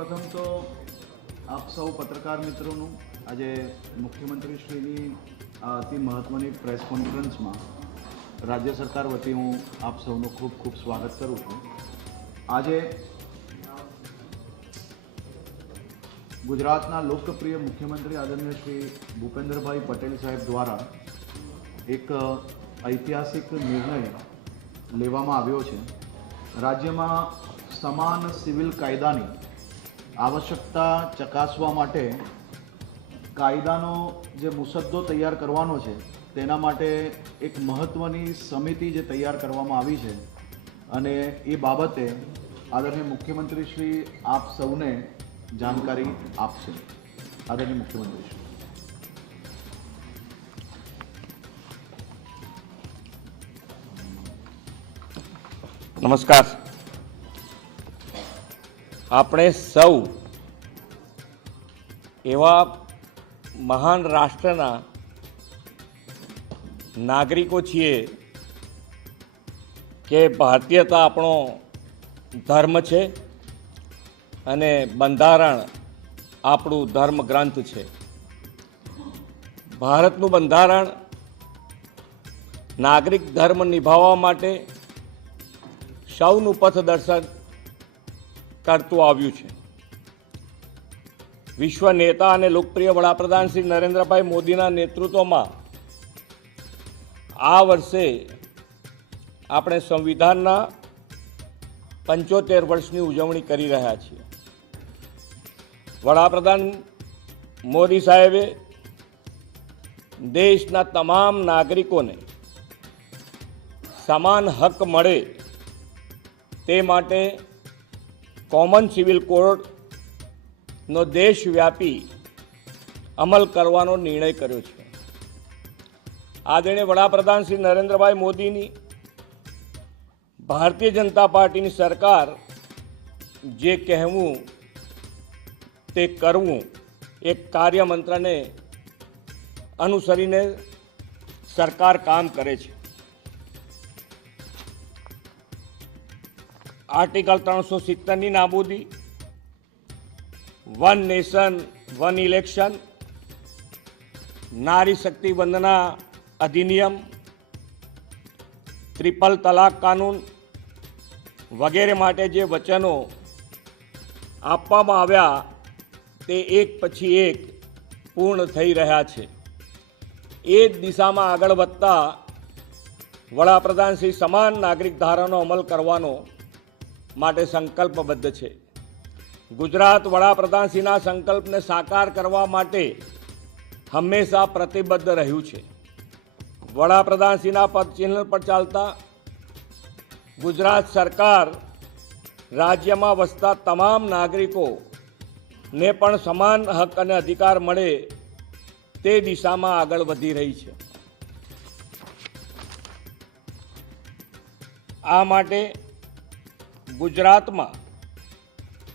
સૌપ્રથમ તો આપ સૌ પત્રકાર મિત્રોનું આજે મુખ્યમંત્રીશ્રીની અતિ મહત્ત્વની પ્રેસ કોન્ફરન્સમાં રાજ્ય સરકાર વતી હું આપ સૌનું ખૂબ ખૂબ સ્વાગત કરું છું। આજે ગુજરાતના લોકપ્રિય મુખ્યમંત્રી આદરણીય શ્રી ભૂપેન્દ્રભાઈ પટેલ સાહેબ દ્વારા એક ઐતિહાસિક નિર્ણય લેવામાં આવ્યો છે। રાજ્યમાં સમાન સિવિલ કાયદાની આવશ્યકતા ચકાસવા માટે કાયદાનો જે મુસદ્દો તૈયાર કરવાનો છે તેના માટે એક મહત્ત્વની સમિતિ જે તૈયાર કરવામાં આવી છે અને એ બાબતે આદરણીય મુખ્યમંત્રી શ્રી આપ સૌને जानकारी आपसे। आदरणीय मुख्यमंत्री श्री। नमस्कार। આપણે સૌ એવા મહાન રાષ્ટ્રના નાગરિકો છીએ કે ભારતીયતા આપણો ધર્મ છે અને બંધારણ આપણું ધર્મ ગ્રંથ છે। ભારતનું બંધારણ નાગરિક ધર્મ નિભાવવા માટે સૌનું પથદર્શન કરતું આવ્યું છે। વિશ્વ નેતા અને લોકપ્રિય વડાપ્રધાન શ્રી નરેન્દ્રભાઈ મોદીના નેતૃત્વમાં આ વર્ષે આપણે સંવિધાનના 75 વર્ષની ઉજવણી કરી રહ્યા છીએ। વડાપ્રધાન મોદી સાહેબે દેશના તમામ નાગરિકોને સમાન હક મળે તે માટે કોમન સિવિલ કોડનો દેશવ્યાપી અમલ કરવાનો નિર્ણય કર્યો છે। આદરણીય વડાપ્રધાન શ્રી નરેન્દ્રભાઈ મોદીની ભારતીય જનતા પાર્ટીની સરકાર જે કહેવું તે કરવું એક કાર્યમંત્રને અનુસરીને સરકાર કામ કરે છે। આર્ટિકલ 370ની નાબૂદી, વન નેશન વન ઇલેક્શન, નારી શક્તિ વંદના અધિનિયમ, ટ્રિપલ તલાક કાનૂન વગેરે માટે જે વચનો આપવામાં આવ્યા તે એક પછી એક પૂર્ણ થઈ રહ્યા છે। એ જ દિશામાં આગળ વધતા વડાપ્રધાન શ્રી સમાન નાગરિક ધારાનો અમલ કરવાનો માટે સંકલ્પબદ્ધ છે। ગુજરાત વડાપ્રધાનશ્રીના સંકલ્પને સાકાર કરવા માટે હંમેશા પ્રતિબદ્ધ રહ્યું છે। વડાપ્રધાનશ્રીના પદચિહ્ન પર ચાલતા ગુજરાત સરકાર રાજ્યમાં વસતા તમામ નાગરિકોને પણ સમાન હક અને અધિકાર મળે તે દિશામાં આગળ વધી રહી છે। આ માટે ગુજરાતમાં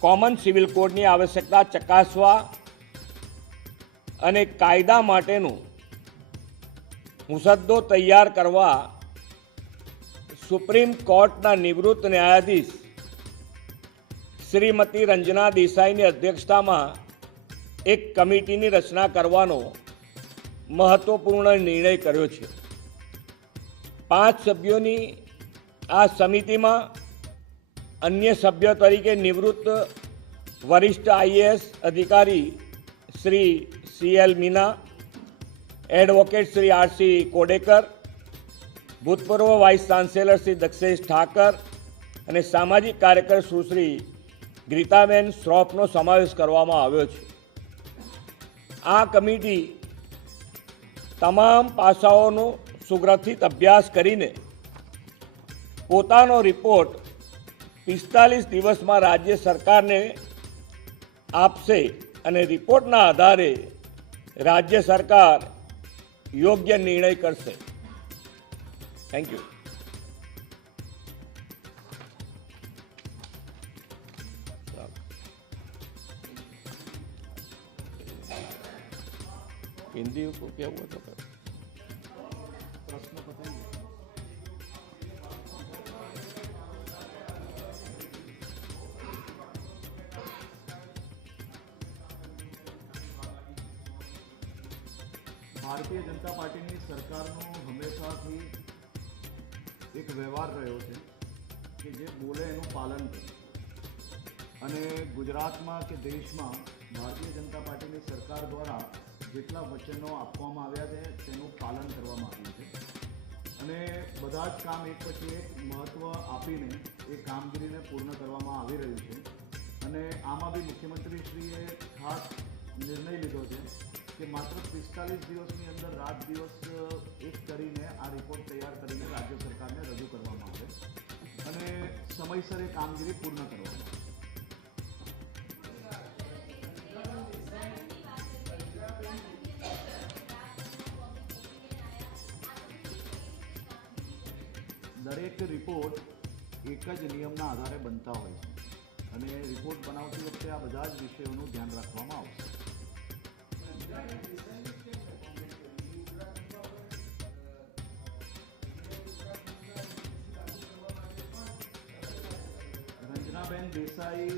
કોમન સિવિલ કોડની આવશ્યકતા ચકાસવા અને કાયદા માટેનું મુસદ્દો તૈયાર કરવા સુપ્રીમ કોર્ટના નિવૃત્ત ન્યાયાધીશ શ્રીમતી રંजना દેસાઈની અધ્યક્ષતામાં એક કમિટીની રચના કરવાનો મહત્વપૂર્ણ નિર્ણય કર્યો છે। 5 સભ્યોની આ સમિતિમાં અન્ય સભ્યો તરીકે નિવૃત્ત વરિષ્ઠ આઈએએસ અધિકારી Shri CL Meena, advocate Shri RC Kodekar, ભૂતપૂર્વ વાઇસ ચાન્સેલર શ્રી દક્ષેશ ઠાકર અને સામાજિક કાર્યકર સુશ્રી ગીતાબેન શ્રોફનો સમાવેશ કરવામાં આવ્યો છે। આ કમિટી તમામ પાસાઓનો સુગ્રથિત અભ્યાસ કરીને પોતાનો રિપોર્ટ 45 દિવસમાં રાજ્ય સરકારને આપશે અને રિપોર્ટના આધારે રાજ્ય સરકાર યોગ્ય નિર્ણય કરશે। Thank you. हिंदी को क्या हुआ था? प्रश्न बताइए। ભારતીય જનતા પાર્ટીની સરકારનો હંમેશાથી એક વ્યવહાર રહ્યો છે કે જે બોલે એનું પાલન કરે, અને ગુજરાતમાં કે દેશમાં ભારતીય જનતા પાર્ટીની સરકાર દ્વારા જેટલા વચનો આપવામાં આવ્યા છે તેનું પાલન કરવામાં આવ્યું છે, અને બધા જ કામ એક પછી એક મહત્ત્વ આપીને એ કામગીરીને પૂર્ણ કરવામાં આવી રહ્યું છે. અને આમાં બી મુખ્યમંત્રીશ્રીએ ખાસ નિર્ણય લીધો છે કે માત્ર 45 દિવસની અંદર રાત દિવસ એક કરીને આ રિપોર્ટ તૈયાર કરીને રાજ્ય સરકારને રજૂ કરવામાં આવે અને સમયસર એ કામગીરી પૂર્ણ કરવામાં આવે. દરેક રિપોર્ટ એક જ નિયમના આધારે બનતા હોય છે, અને રિપોર્ટ બનાવતી વખતે આ બધા જ વિષયોનું ધ્યાન રાખવામાં આવશે. રંજનાબેન દેસાઈ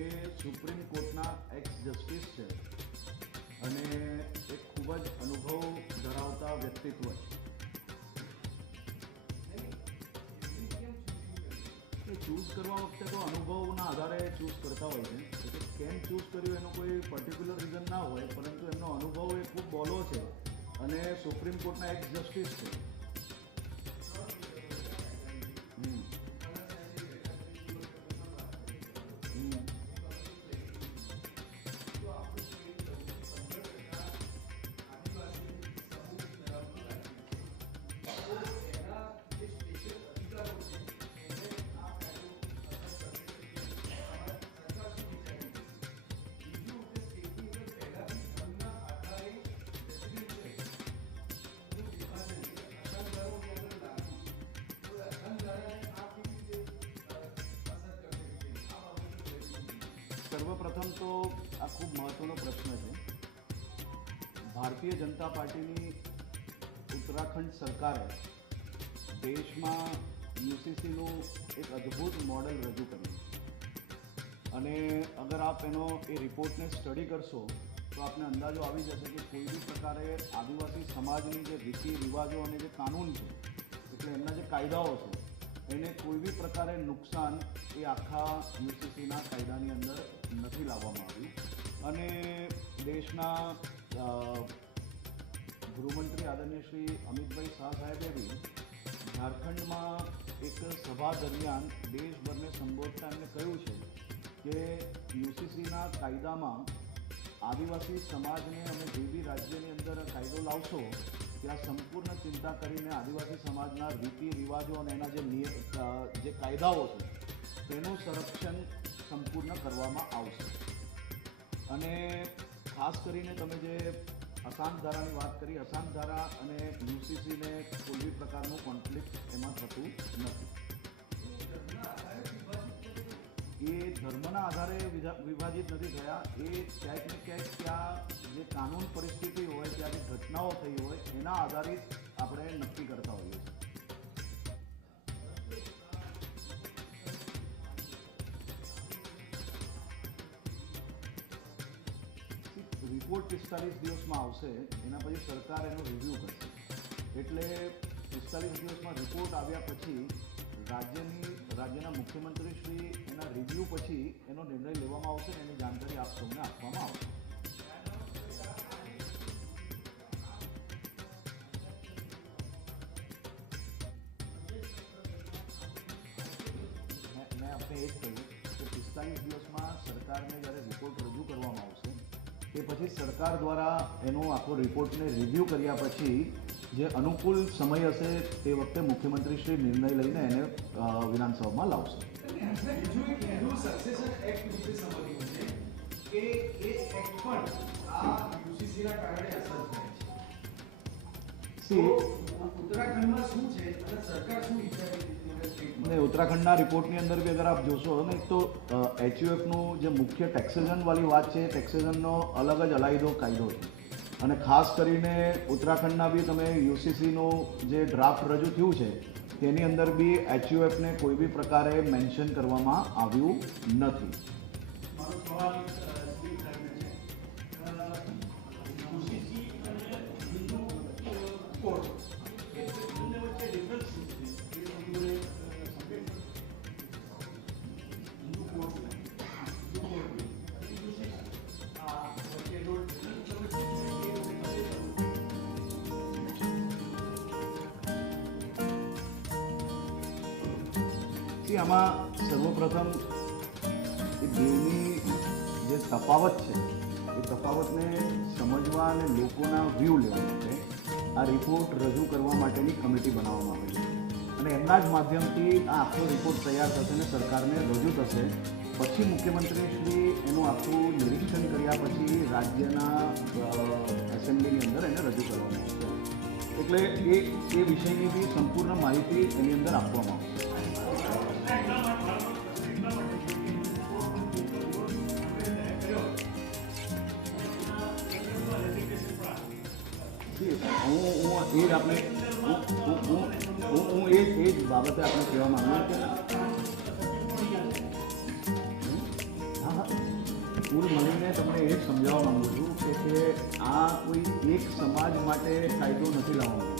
એ સુપ્રીમ કોર્ટના એક્સ જસ્ટિસ છે અને એક ખૂબ જ અનુભવ ધરાવતા વ્યક્તિત્વ છે. ચૂઝ કરવા વખતે તો અનુભવના આધારે ચૂઝ કરતા હોય છે, એટલે કેમ ચૂઝ કર્યું એનો કોઈ પર્ટિક્યુલર રીઝન ના હોય, પરંતુ એમનો અનુભવ એ ખૂબ બોલો છે અને સુપ્રીમ કોર્ટના એક્સ જસ્ટિસ છે. સર્વપ્રથમ તો આ ખૂબ મહત્ત્વનો પ્રશ્ન છે. ભારતીય જનતા પાર્ટીની ઉત્તરાખંડ સરકારે દેશમાં યુસીસીનું એક અદ્ભુત મોડલ રજૂ કર્યું છે, અને અગર આપ એનો એ રિપોર્ટને સ્ટડી કરશો તો આપને અંદાજો આવી જશે કે કોઈ બી પ્રકારે આદિવાસી સમાજની જે રીતિ રિવાજો અને જે કાનૂન છે, એટલે એમના જે કાયદાઓ છે, એને કોઈ બી પ્રકારે નુકસાન એ આખા યુસીસીના કાયદાની અંદર નથી લાવવામાં આવ્યું. અને દેશના ગૃહમંત્રી આદરણીય શ્રી અમિતભાઈ શાહ સાહેબે બી ઝારખંડમાં એક સભા દરમિયાન દેશભરને સંબોધતા એમને કહ્યું છે કે યુસીસીના કાયદામાં આદિવાસી સમાજને અમે જે બી રાજ્યની અંદર કાયદો લાવશો ત્યાં સંપૂર્ણ ચિંતા કરીને આદિવાસી સમાજના રીતિ રિવાજો અને એના જે કાયદાઓ છે તેનું સંરક્ષણ સંપૂર્ણ કરવામાં આવશે. અને ખાસ કરીને તમે જે અશાંત ધારાની વાત કરી, અશાંત ધારા અને યુસીસીને કોઈ બી પ્રકારનું કોન્ફ્લિક્ટ એમાં થતું નથી. એ ધર્મના આધારે વિભાજિત નથી થયા, એ ક્યાંક ને ક્યાંક ત્યાં જે કાનૂન પરિસ્થિતિ હોય, ત્યાં જે ઘટનાઓ થઈ હોય એના આધારિત આપણે નક્કી કરતા હોઈએ છીએ. રિપોર્ટ 45 દિવસમાં આવશે, એના પછી સરકાર એનો રિવ્યૂ કરશે, એટલે 45 દિવસમાં રિપોર્ટ આવ્યા પછી રાજ્યના મુખ્યમંત્રીશ્રી એના રિવ્યૂ પછી એનો નિર્ણય લેવામાં આવશે અને એની જાણકારી આપ સૌને આપવામાં આવશે. મેં આપણે એ જ કહ્યું કે 45 દિવસમાં સરકારને જ્યારે રિપોર્ટ રજૂ કરવામાં આવશે તે પછી સરકાર દ્વારા એનો આખો રિપોર્ટને રિવ્યૂ કર્યા પછી જે અનુકૂળ સમય હશે તે વખતે મુખ્યમંત્રીશ્રી નિર્ણય લઈને એને વિધાનસભામાં લાવશે. ઉત્તરાખંડના રિપોર્ટની અંદર બી અગર આપ જોશો ને, એક તો HUFનું જે મુખ્ય ટેક્સેશનવાળી વાત છે, ટેક્સેશનનો અલગ જ અલાયદો કાયદો છે, અને ખાસ કરીને ઉત્તરાખંડના બી તમે યુસીસીનું જે ડ્રાફ્ટ રજૂ થયું છે તેની અંદર બી HUFને કોઈ બી પ્રકારે મેન્શન કરવામાં આવ્યું નથી. આમાં સર્વપ્રથમ એ બેની જે તફાવત છે એ તફાવતને સમજવા અને લોકોના વ્યૂ લેવા માટે આ રિપોર્ટ રજૂ કરવા માટેની કમિટી બનાવવામાં આવી છે અને એમના જ માધ્યમથી આ આખો રિપોર્ટ તૈયાર થશે અને સરકારને રજૂ થશે. પછી મુખ્યમંત્રીશ્રી એનું આખું નિરીક્ષણ કર્યા પછી રાજ્યના એસેમ્બલીની અંદર એને રજૂ કરવામાં આવશે. એટલે એ વિષયની બી સંપૂર્ણ માહિતી એની અંદર આપવામાં આવશે. હું એ જ બાબતે આપણે કહેવા માંગુ કે કુલ મળીને તમને એ જ સમજાવવા માંગુ છું કે આ કોઈ એક સમાજ માટે કાયદો નથી લાવવાનો.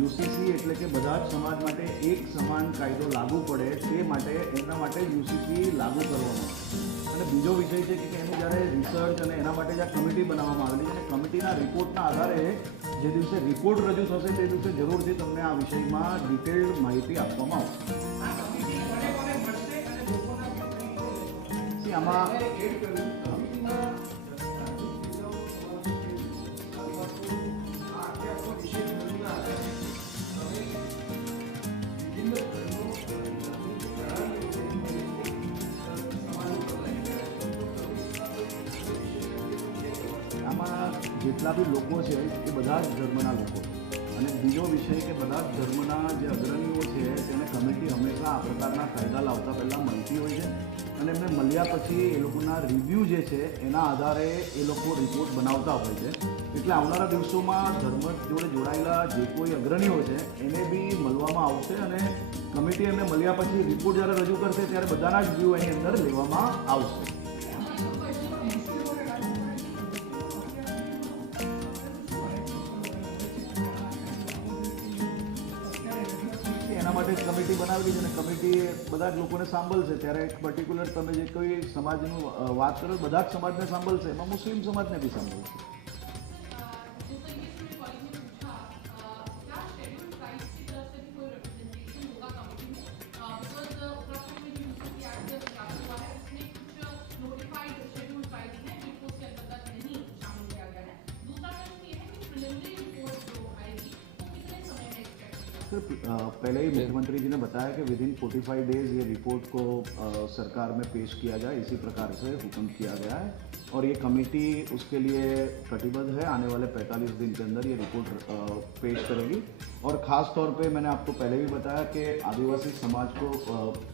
યુસીસી એટલે કે બધા જ સમાજ માટે એક સમાન કાયદો લાગુ પડે તે માટે એના માટે યુસીસી લાગુ કરવામાં આવે. અને બીજો વિષય છે કે એનું જ્યારે રિસર્ચ અને એના માટે જે કમિટી બનાવવામાં આવેલી છે અને કમિટીના રિપોર્ટના આધારે જે દિવસે રિપોર્ટ રજૂ થશે તે દિવસે જરૂરથી તમને આ વિષયમાં ડિટેલ્ડ માહિતી આપવામાં આવશે. આમાં જેટલા બી લોકો છે એ બધા જ ધર્મના લોકો છે. અને બીજો વિષય કે બધા જ ધર્મના જે અગ્રણીઓ છે તેને કમિટી હંમેશા આ પ્રકારના કાયદા લાવતા પહેલાં મળતી હોય છે અને એમને મળ્યા પછી એ લોકોના રિવ્યૂ જે છે એના આધારે એ લોકો રિપોર્ટ બનાવતા હોય છે. એટલે આવનારા દિવસોમાં ધર્મ જોડે જોડાયેલા જે કોઈ અગ્રણીઓ છે એને બી મળવામાં આવશે અને કમિટી એમને મળ્યા પછી રિપોર્ટ જ્યારે રજૂ કરશે ત્યારે બધાના જ વ્યૂ એની અંદર લેવામાં આવશે. એના માટે કમિટી બનાવેલી છે અને કમિટી બધા જ લોકોને સાંભળશે. ત્યારે એક પર્ટિક્યુલર તમે જે કોઈ સમાજનું વાત કરો બધા જ સમાજને સાંભળશે, એમાં મુસ્લિમ સમાજને બી સાંભળશે. पहले ही मुख्यमंत्री जी ने बताया कि विद इन 45 डेज ये रिपोर्ट को सरकार में पेश किया जाए, इसी प्रकार से हुक्म किया गया है और ये कमेटी उसके लिए कटिबद्ध है. आने वाले 45 दिन के अंदर ये रिपोर्ट पेश करेगी. और ख़ास तौर पे मैंने आपको पहले भी बताया कि आदिवासी समाज को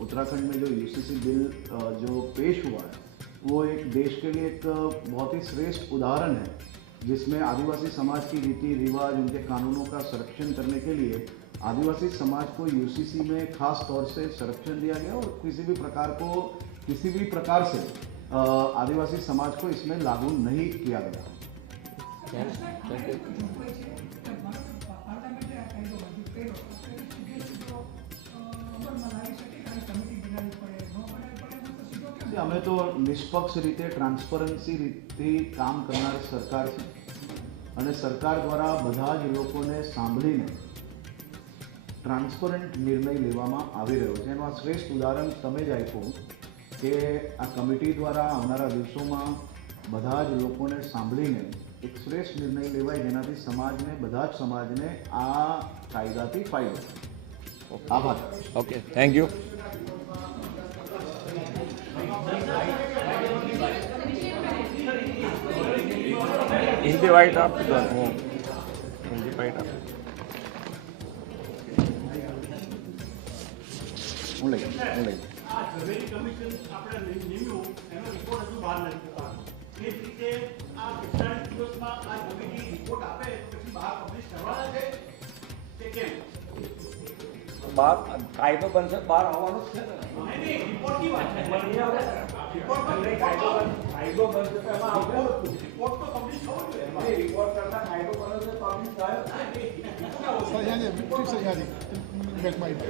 उत्तराखंड में जो यूसीसी बिल जो पेश हुआ है वो एक देश के लिए एक बहुत ही श्रेष्ठ उदाहरण है जिसमें आदिवासी समाज की रीति रिवाज उनके कानूनों का संरक्षण करने के लिए आदिवासी समाज को यूसीसी में खास तौर से संरक्षण दिया गया और किसी भी प्रकार से आदिवासी समाज को इसमें लागू नहीं किया गया. અમે તો નિષ્પક્ષ રીતે ટ્રાન્સપરન્સી રીતે કામ કરનાર સરકાર છે અને સરકાર દ્વારા બધા જ લોકોને સાંભળીને ટ્રાન્સપરન્ટ નિર્ણય લેવામાં આવી રહ્યો છે. એનું આ શ્રેષ્ઠ ઉદાહરણ તમે જ આપ્યું કે આ કમિટી દ્વારા આવનારા દિવસોમાં બધા જ લોકોને સાંભળીને એક શ્રેષ્ઠ નિર્ણય લેવાય જેનાથી સમાજને બધા જ સમાજને આ કાયદાથી ફાયદો થાય. આભાર. Okay, thank you. Hindi white आप हिंदी वाइट आप હું લઈ આ સર્વેની કમિશન આપણે નિમ્યું એનો રિપોર્ટ હજુ બહાર નથી આવતો. એ જ રીતે આ 45 દિવસમાં આ કમિટી રિપોર્ટ આપે પછી બહાર પબ્લિશ કરવાના છે કે કેમ? બહાર કાયદો બનશે બહાર આવવાનું જ છે ને. નહીં રિપોર્ટની વાત છે. રિપોર્ટ કાયદો બનશે તો એમાં આવશે. રિપોર્ટ તો પબ્લિશ થવો જોઈએ. રિપોર્ટ કરતા કાયદો બને છે પબ્લિશ થાય. ઠીક છે, યાદી બેક માઇન્ડ